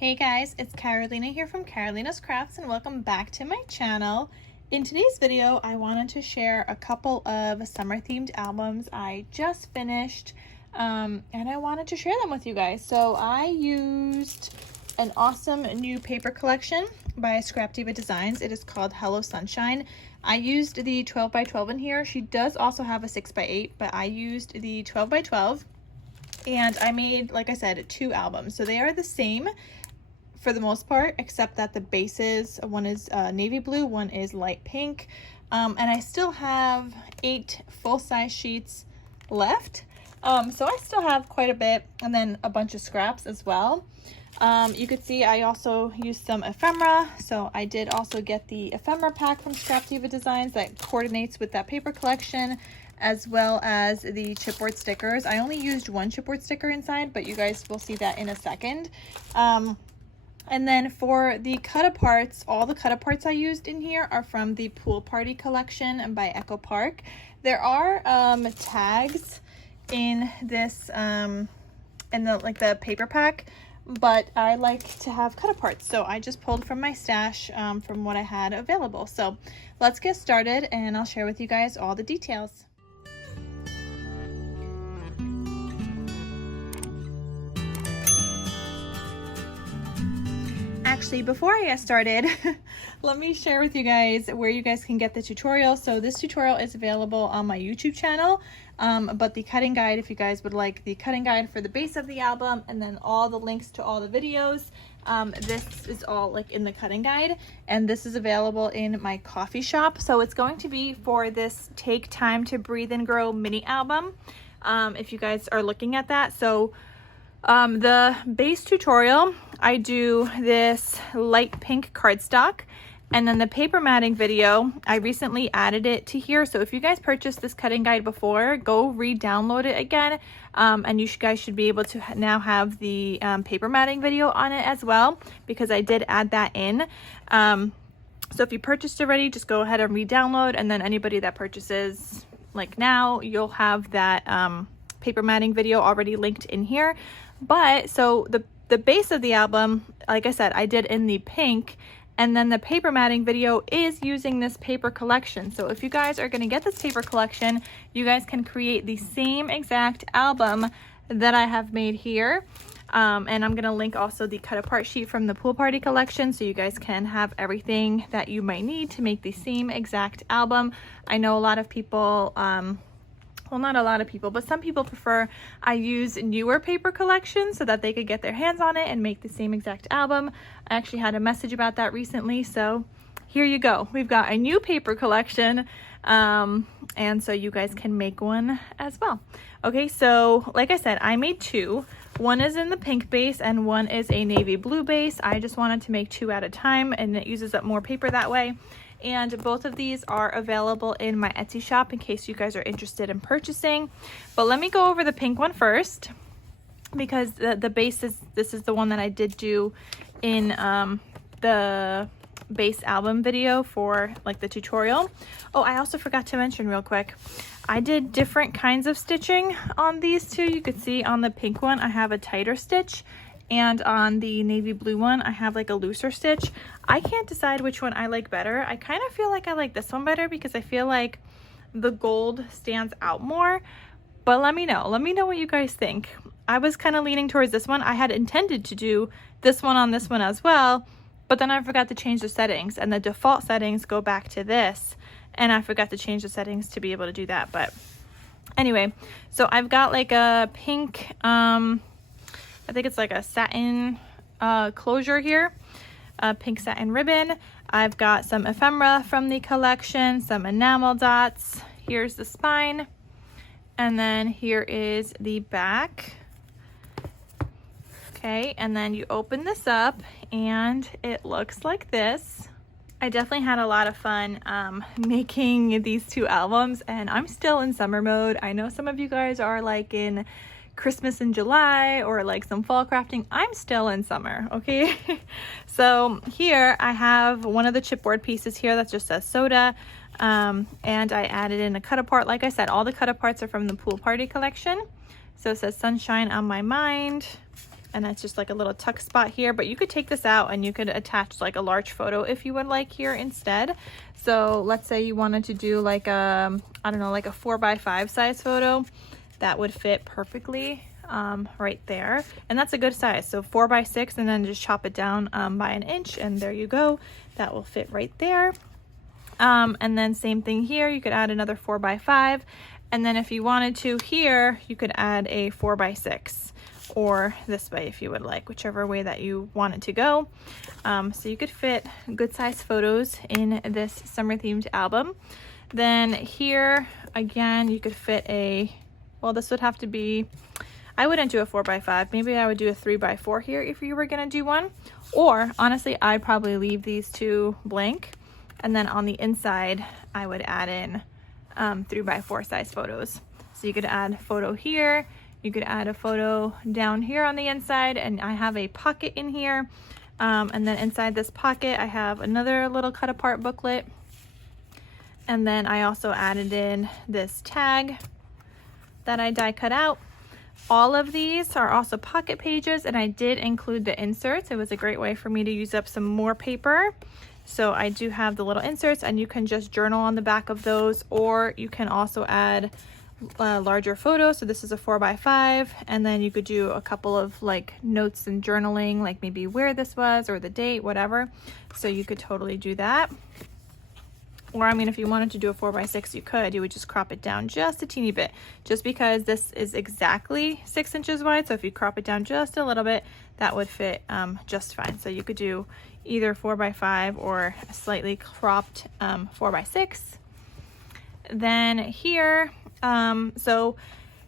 Hey guys, it's Carolina here from KarolinasKrafts and welcome back to my channel. In today's video, I wanted to share a couple of summer themed albums I just finished and I wanted to share them with you guys. So I used an awesome new paper collection by scrapdivadesigns. It is called Hello Sunshine. I used the 12 by 12 in here. She does also have a 6 by 8, but I used the 12 by 12 and I made, like I said, 2 albums. So they are the same for the most part, except that the bases, one is navy blue, one is light pink, and I still have 8 full-size sheets left, so I still have quite a bit, and then a bunch of scraps as well. You could see I also used some ephemera, so I did also get the ephemera pack from scrapdivadesigns that coordinates with that paper collection, as well as the chipboard stickers. I only used one chipboard sticker inside, but you guys will see that in a second. And then for the cut-aparts, all the cut-aparts I used in here are from the Pool Party collection by Echo Park. There are tags in this, in the paper pack, but I like to have cut-aparts, so I just pulled from my stash from what I had available. So let's get started, and I'll share with you guys all the details. Actually, before I get started, let me share with you guys where you guys can get the tutorial. So this tutorial is available on my YouTube channel, but the cutting guide, if you guys would like the cutting guide for the base of the album, and then all the links to all the videos, this is all like in the cutting guide, and this is available in my coffee shop. So it's going to be for this Take Time to Breathe and Grow mini album, if you guys are looking at that. So the base tutorial, I do this light pink cardstock, and then the paper matting video, I recently added it to here. So if you guys purchased this cutting guide before, go re-download it again, and you guys should be able to now have the paper matting video on it as well, because I did add that in. So if you purchased already, just go ahead and re-download, and then anybody that purchases like now, you'll have that paper matting video already linked in here. But so the base of the album, like I said, I did in the pink, and then the paper matting video is using this paper collection. So if you guys are going to get this paper collection, you guys can create the same exact album that I have made here. And I'm going to link also the cut apart sheet from the Pool Party collection, so you guys can have everything that you might need to make the same exact album. I know a lot of people, well, not a lot of people, but some people prefer I use newer paper collections so that they could get their hands on it and make the same exact album. I actually had a message about that recently, so here you go. We've got a new paper collection, and so you guys can make one as well. Okay, so like I said, I made 2. One is in the pink base and one is a navy blue base. I just wanted to make 2 at a time, and it uses up more paper that way. And both of these are available in my Etsy shop in case you guys are interested in purchasing. But let me go over the pink one first, because the base is, this is the one that I did do in the base album video for like the tutorial. Oh, I also forgot to mention real quick, I did different kinds of stitching on these two. You could see on the pink one I have a tighter stitch, and on the navy blue one I have like a looser stitch. I can't decide which one I like better. I kind of feel like I like this one better because I feel like the gold stands out more, but let me know what you guys think. I was kind of leaning towards this one. I had intended to do this one on this one as well, but then I forgot to change the settings, and the default settings go back to this, and I forgot to change the settings to be able to do that. But anyway, so I've got like a pink, I think it's like a satin closure here, a pink satin ribbon. I've got some ephemera from the collection, some enamel dots. Here's the spine, and then here is the back. Okay, and then you open this up and it looks like this. I definitely had a lot of fun making these 2 albums, and I'm still in summer mode. I know some of you guys are like in Christmas in July or like some fall crafting. I'm still in summer, okay? So here I have one of the chipboard pieces here that just says soda, and I added in a cut apart. Like I said, all the cut aparts are from the Pool Party collection. So it says sunshine on my mind, and that's just like a little tuck spot here, but you could take this out and you could attach like a large photo if you would like here instead. So let's say you wanted to do like a, I don't know, like a 4x5 size photo, that would fit perfectly right there, and that's a good size. So 4x6, and then just chop it down by an inch, and there you go. That will fit right there. And then same thing here, you could add another 4x5, and then if you wanted to here, you could add a 4x6, or this way if you would like, whichever way that you want it to go. So you could fit good size photos in this summer themed album. Then here again, you could fit a, well, this would have to be, I wouldn't do a 4x5, maybe I would do a 3x4 here if you were gonna do one. Or honestly, I'd probably leave these two blank, and then on the inside I would add in 3x4 size photos. So you could add a photo here, you could add a photo down here on the inside, and I have a pocket in here, and then inside this pocket I have another little cut apart booklet, and then I also added in this tag that I die cut out. All of these are also pocket pages, and I did include the inserts. It was a great way for me to use up some more paper. So I do have the little inserts, and you can just journal on the back of those, or you can also add larger photos. So this is a 4x5, and then you could do a couple of like notes and journaling, like maybe where this was or the date, whatever. So you could totally do that. Or I mean, if you wanted to do a 4x6, you could. You would just crop it down just a teeny bit, just because this is exactly 6 inches wide. So if you crop it down just a little bit, that would fit just fine. So you could do either 4x5 or a slightly cropped 4x6. Then here, so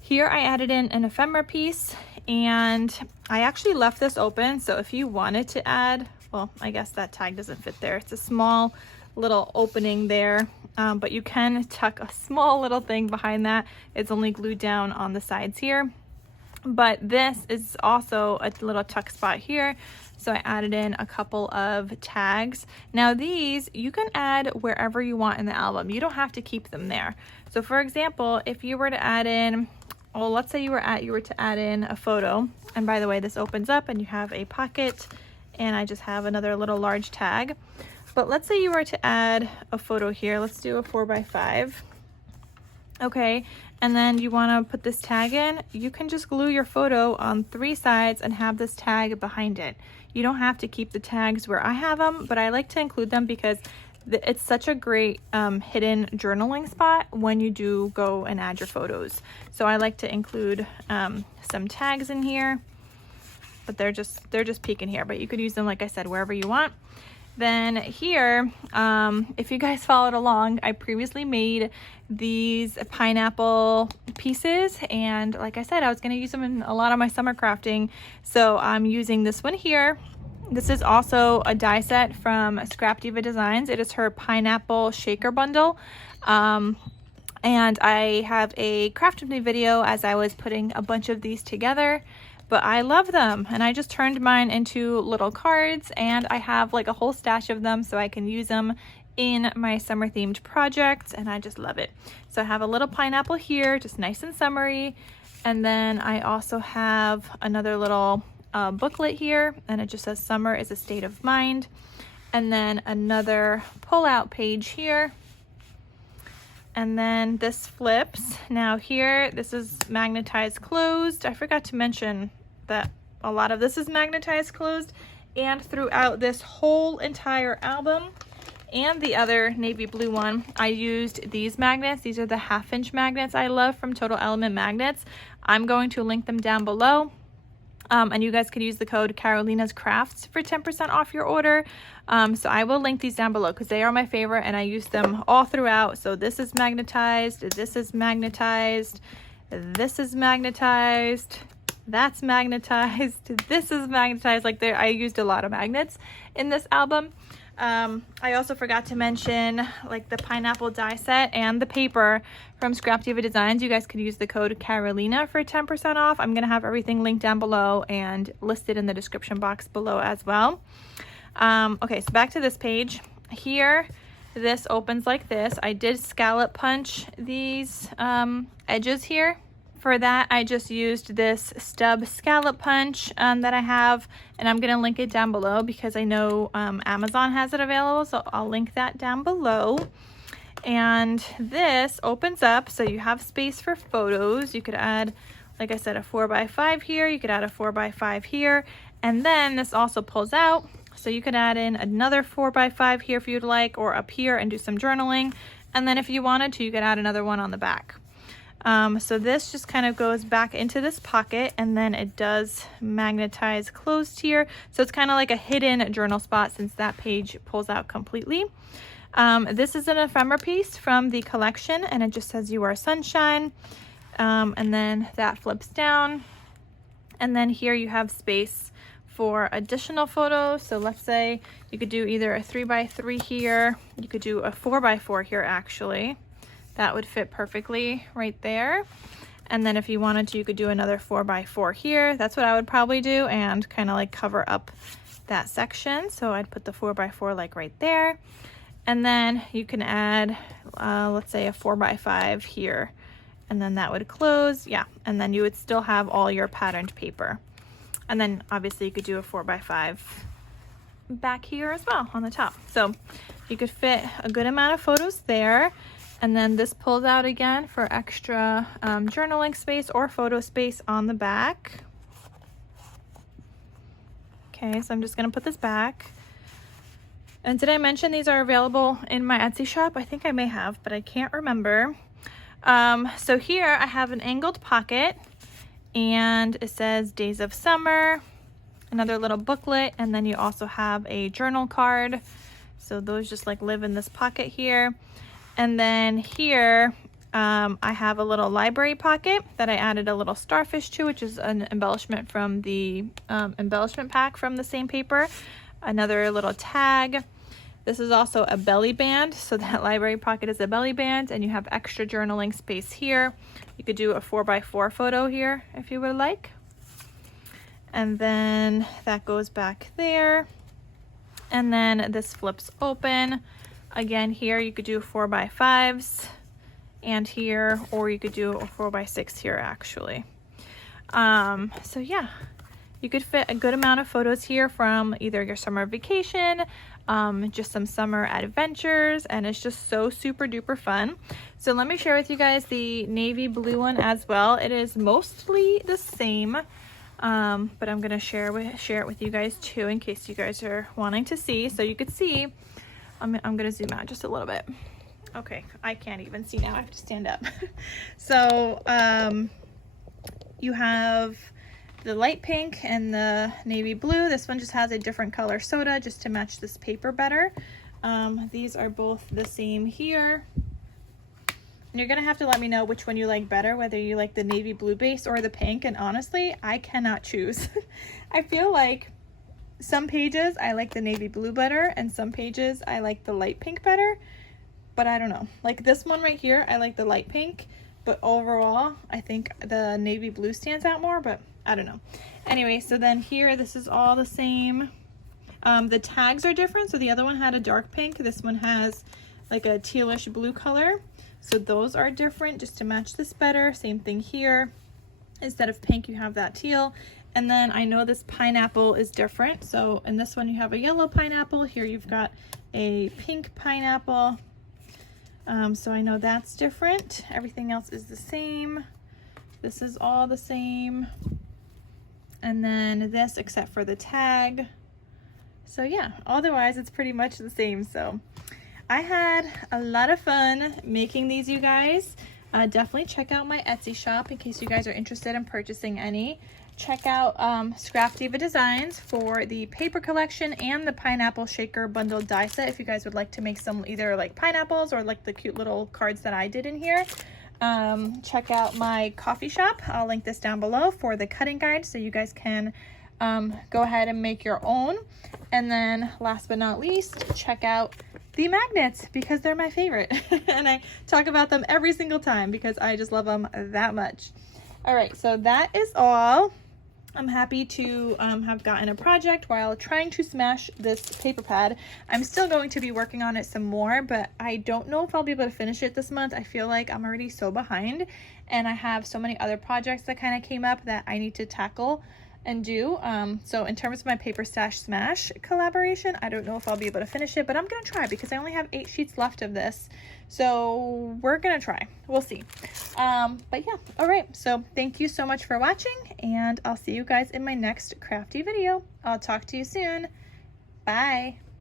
here I added in an ephemera piece, and I actually left this open. So if you wanted to add, well, I guess that tag doesn't fit there. It's a small little opening there, but you can tuck a small little thing behind that. It's only glued down on the sides here, but this is also a little tuck spot here. So I added in a couple of tags. Now these you can add wherever you want in the album. You don't have to keep them there. So for example, if you were to add in, well, let's say you were to add in a photo, and by the way, this opens up and you have a pocket, and I just have another little large tag. But let's say you were to add a photo here. Let's do a 4x5. Okay, and then you want to put this tag in. You can just glue your photo on 3 sides and have this tag behind it. You don't have to keep the tags where I have them, but I like to include them because it's such a great hidden journaling spot when you do go and add your photos. So I like to include some tags in here, but they're just peeking here, but you could use them, like I said, wherever you want. Then here, if you guys followed along, I previously made these pineapple pieces, and like I said, I was going to use them in a lot of my summer crafting. So I'm using this one here. This is also a die set from scrapdivadesigns. It is her pineapple shaker bundle. And I have a craft with me video as I was putting a bunch of these together. But I love them, and I just turned mine into little cards, and I have like a whole stash of them so I can use them in my summer themed projects, and I just love it. So I have a little pineapple here, just nice and summery, and then I also have another little booklet here, and it just says summer is a state of mind, and then another pull-out page here. And then this flips. Now here, this is magnetized closed. I forgot to mention that a lot of this is magnetized closed, and throughout this whole entire album and the other navy blue one, I used these magnets. These are the 1/2-inch magnets I love from Total Element Magnets. I'm going to link them down below. And you guys can use the code KarolinasKrafts for 10% off your order. So I will link these down below because they are my favorite, and I use them all throughout. So this is magnetized, this is magnetized, this is magnetized, that's magnetized, this is magnetized. Like I used a lot of magnets in this album. I also forgot to mention like the pineapple die set and the paper from Scrapdivadesigns. You guys could use the code Carolina for 10% off. I'm gonna have everything linked down below and listed in the description box below as well. Okay, so back to this page here. This opens like this. I did scallop punch these edges here. For that, I just used this stub scallop punch that I have, and I'm gonna link it down below because I know Amazon has it available, so I'll link that down below. And this opens up, so you have space for photos. You could add, like I said, a 4x5 here, you could add a 4x5 here, and then this also pulls out, so you could add in another 4x5 here if you'd like, or up here and do some journaling, and then if you wanted to, you could add another one on the back. So this just kind of goes back into this pocket, and then it does magnetize closed here, so it's kind of like a hidden journal spot since that page pulls out completely. This is an ephemera piece from the collection, and it just says "You Are Sunshine," and then that flips down, and then here you have space for additional photos. So let's say you could do either a 3x3 here, you could do a 4x4 here actually. That would fit perfectly right there. And then if you wanted to, you could do another 4x4 here. That's what I would probably do, and kind of like cover up that section. So I'd put the 4x4 like right there. And then you can add, let's say a 4x5 here. And then that would close, yeah. And then you would still have all your patterned paper. And then obviously you could do a 4x5 back here as well on the top. So you could fit a good amount of photos there. And then this pulls out again for extra journaling space or photo space on the back. Okay, so I'm just gonna put this back. And did I mention these are available in my Etsy shop? I think I may have, but I can't remember. So here I have an angled pocket, and it says Days of Summer, another little booklet, and then you also have a journal card. So those just like live in this pocket here. And then here I have a little library pocket that I added a little starfish to, which is an embellishment from the embellishment pack from the same paper. Another little tag. This is also a belly band, so that library pocket is a belly band, and you have extra journaling space here. You could do a 4x4 photo here if you would like. And then that goes back there. And then this flips open. Again, here you could do 4x5s and here, or you could do a 4x6 here actually. So yeah, you could fit a good amount of photos here from either your summer vacation, just some summer adventures, and it's just so super duper fun. So let me share with you guys the navy blue one as well. It is mostly the same, but I'm gonna share it with you guys too in case you guys are wanting to see. So you could see, I'm gonna zoom out just a little bit. Okay, I can't even see now, I have to stand up. So you have the light pink and the navy blue. This one just has a different color soda just to match this paper better. These are both the same here. And you're gonna have to let me know which one you like better, whether you like the navy blue base or the pink. And honestly, I cannot choose. I feel like some pages I like the navy blue better, and some pages I like the light pink better, but I don't know. Like this one right here, I like the light pink, but overall I think the navy blue stands out more, but I don't know. Anyway, so then here, this is all the same. The tags are different. So the other one had a dark pink. This one has like a tealish blue color. So those are different just to match this better. Same thing here. Instead of pink, you have that teal. And then I know this pineapple is different. So in this one, you have a yellow pineapple. Here you've got a pink pineapple. So I know that's different. Everything else is the same. This is all the same. And then this, except for the tag. So yeah, otherwise it's pretty much the same. So I had a lot of fun making these, you guys. Definitely check out my Etsy shop in case you guys are interested in purchasing any. Check out Scrap Diva Designs for the paper collection and the pineapple shaker bundle die set if you guys would like to make some either like pineapples or like the cute little cards that I did in here. Check out my coffee shop. I'll link this down below for the cutting guide so you guys can go ahead and make your own. And then last but not least, check out the magnets because they're my favorite. And I talk about them every single time because I just love them that much. All right, so that is all. I'm happy to have gotten a project while trying to smash this paper pad. I'm still going to be working on it some more, but I don't know if I'll be able to finish it this month. I feel like I'm already so behind, and I have so many other projects that kind of came up that I need to tackle and do. So in terms of my paper stash smash collaboration, I don't know if I'll be able to finish it, but I'm gonna try because I only have 8 sheets left of this, so we're gonna try. We'll see. But yeah, all right, so thank you so much for watching, and I'll see you guys in my next crafty video. I'll talk to you soon. Bye.